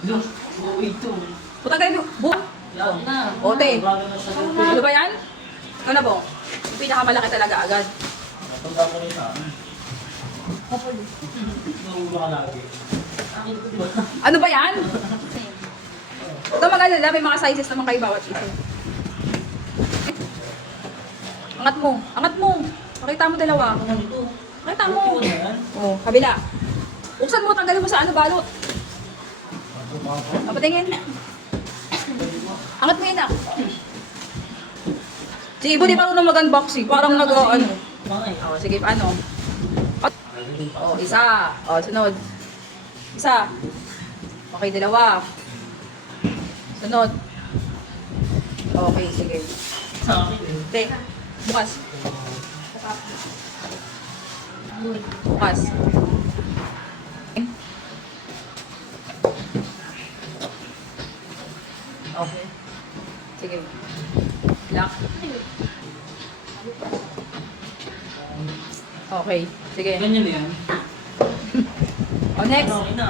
Ito. Putang mo. Buka. Yan na. Ote. Bago na sa ganito. Ano ba yan? Ikaw na po. Yung pinakamalaki talaga agad. Napunta ko rin sa akin. Nahulo ka lagi. Akin ko diba? Ano ba yan? Ito mag-alala, may mga sizes naman kayo bawat isa. Angat mo. Angat mo. Pakita mo dalawa. Ano nito? Pakita mo. Ano yan? Oh, kabila. Buksan mo, tanggalin mo sa ano, balot. Papatingin. Angat mo yun ah. Si Ibo di marunong mag-unboxing. Parang ano. Bakit? Oh, sige, ano? Oh, isa. Oh, sunod. Isa. Okay, dalawa. Sunod. Okay, sige. Sa akin eh. Te, bukas. Bukas. Okay. Sige. Lock. Okay. Sige. Ganyan na yan. Oh, next. Okay na.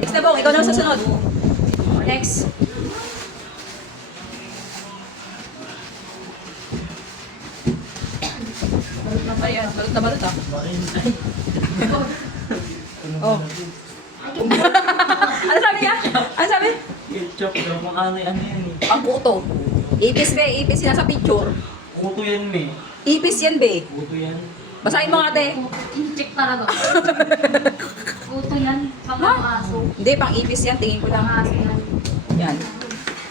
Next na Bong, ikaw na sa sunod. Oh, next. Balot na pa yan. Balot na balot ah. Oh. Ano sabi niya? Ano sabi? Ketchup daw. Kung ano yan yan eh. Ang kuto. Ipis be, ipis sila sa picture. Uto yan me. Ipis yan be. Uto yan. Basahin mo ate. Check talaga. Puto yan. Pang-aso. Hindi, pang ipis yan. Tingin ko lang. Pang-aso yan. Yan.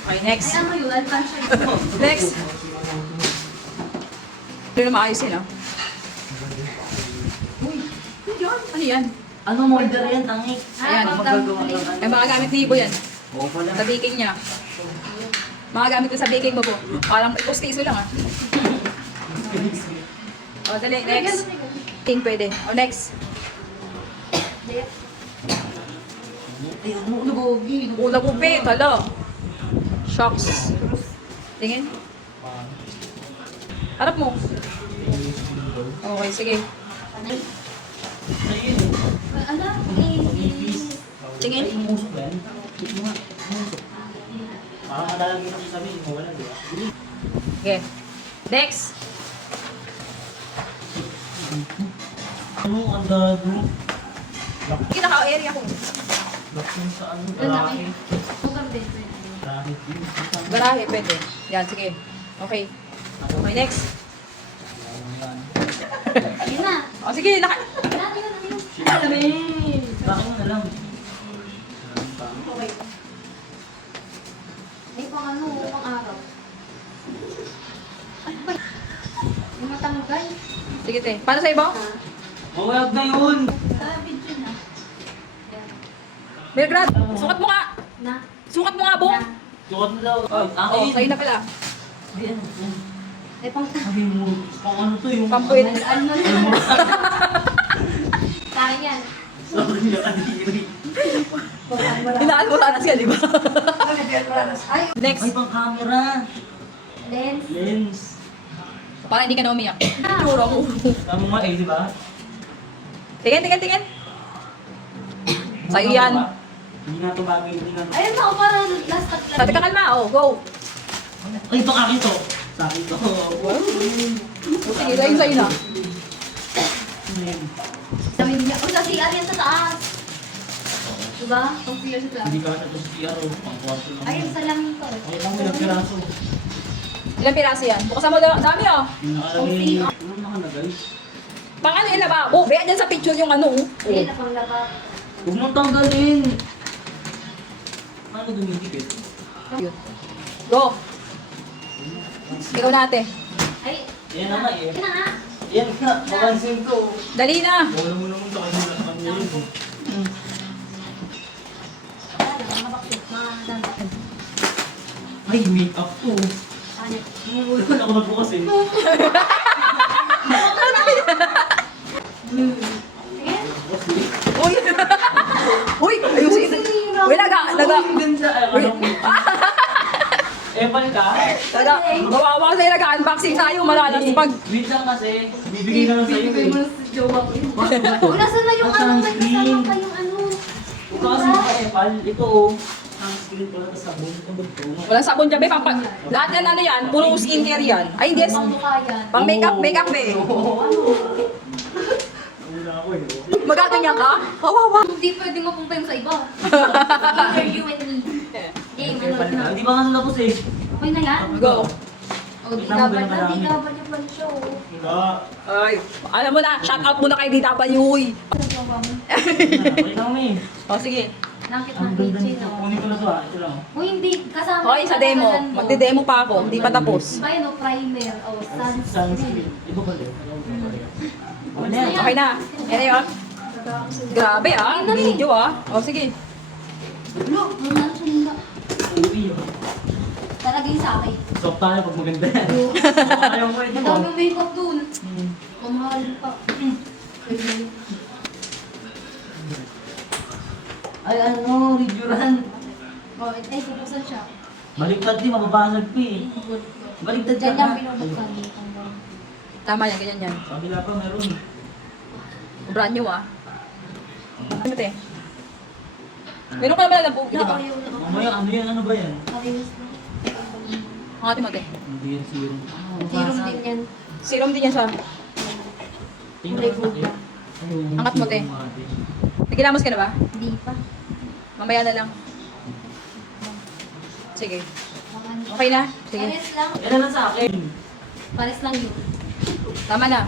Okay, next. Kaya mo yun, alpansya yun. Next. Hindi na maayos yun ah. Uy, ano yan? Ano yan? Ano molder yan, tangi? Ayan, Magagawa ng ano. Ay, mga gamit ni Ibo yan. Oo pala. Sa baking niya. Mga gamit ko sa baking mo po. Parang postiso lang ah. O, dali, next. Ting pwede. O, next. Ay, ano lugogi? Una gupi, talo. Shocks. Tingin. Harap mo. Okay, sige. Ayun. Ano? Tingin. Ay, umusok yan. Ito nga. Umusok. Parang madalagin ako sabihin mo, wala di ba? Okay. Next. Ano, ang dado? Sige, naka-area ko. Laksin sa ano, Lalaki. garahe. Sugar din. Garahe din. Garahe, pwede. Yan, sige. Okay. Okay, next. Yun na. O, sige, naka... Dati yun, ano yun? Alamin! Bakit mo na lang? Okay. May pang ano, pang araw. Ay, ba? Yung matanggal. Sige, te. Paano sa iba? Mawag na yun! Sa video na. Yan. May grab. Sukat mo nga. Na. Sukat mo nga, Bong. Na. Sukat mo daw. Oh, sa'yo na pala. Hindi, ano? May pang... Sabi mo, pang ano to yung... Pampuit. Ano na? Sa akin yan. Sorry, nakadiri. Hinaan mo sana siya, di ba? Ay, Next. Ay, pang camera. lens. Lens. Para hindi ka na umiyak. Tsura mo. Tama nga eh, di ba? Tingin, tingin, tingin. Sa'yo yan. Hindi na to bagay, hindi na to. Ayun na, parang last at Sa ka kalma, oh. Go. Ay, pang akin to. Sa akin to. Sige, sa'yo na. Sabi niya, o sa CR yan sa taas. Diba? Pang CR sa taas. Hindi ka sa CR o pang kwarto lang. Ayun, sa lang to. Ay, lang mo yung piraso. Ilang piraso yan? Bukasan mo, dami oh. Yung nakalagay. Ano nakalagay? Pang ano yung laba? Oh, kaya dyan sa picture yung ano. Oh. Ayun na pang labat. Huwag mong tanggalin. Ano dumidikit? Yun. Go. Ikaw na ate. Ay, Yan na nga eh. yun na nga. Yan nga, mapansin ko. Dali na. Wala mo naman sa kanila sa kanila yun. Ay, make up to. Ano? Wala ako nagbukas eh. Ayan. Uy! Uy! Ayusin. Uy, naga. Ganda. Ano? Epan ka? Mawawa sa'yo nag-unboxing sa'yo. Malalas pag... Wait lang kasi. Bibigay naman sa'yo eh. Oh, nasaan na yung ano? May kasama pa yung ano. Ito kasi mga epal. Ito oh. Sulit pala sa sabon. Ang bagto. Walang sabon dyan, be. Lahat yan, ano yan, puro skincare yan. Ay, hindi. Pang mukha yan. Pang makeup, be. Wala ako eh. Magaganyan ka? Kawawa. Hindi pwedeng mapunta yung sa iba. Either you and me. Game, ano na. Hindi ba nga nalapos eh? Okay na yan? Go. O, di dapat na, di dapat yung pala siya, oh. Ay, alam mo na, shout out muna kay DW, uy. Wait lang eh. O, sige. Nakit Ang ng ganda page, nito. no? Kunin ko na to ah. Ito lang. Uy, hindi. Kasama Hoy, sa demo. Magde-demo pa ako, hindi pa tapos. Ba yun, oh, primer. O, sunscreen. Sunscreen. Iba ba ito? Okay na yan. Okay na. Yan na yun. Grabe ah, video ah. O, sige. Look, wala na siya nila. Uwi oh. Talagay sa akin. Soft tayo pag maganda yan. Ayaw mo ito. Madami yung makeup dun. Mamahal pa. Ay ano, rijuran. O, ay, pupusan siya. Baliktad din, mababasag pa eh. Baliktad ka Diyan lang na. pinubuksan. Tama yan, ganyan yan. Sa kabila pa meron. Brand new ah. Ano te? Meron ka naman na buki, di ba? Mamaya, ano yan? Ano ba yan? Ang ating mo te. Hindi yan serum. Serum din yan. Serum din yan sa... Kulay gold lang. Angat mo, te. Nagilamos ka na ba? Hindi pa. Mamaya na lang. Sige. Mga- Okay na? Sige. Pares lang. Yan na lang sa akin. Pares lang yun. Tama na.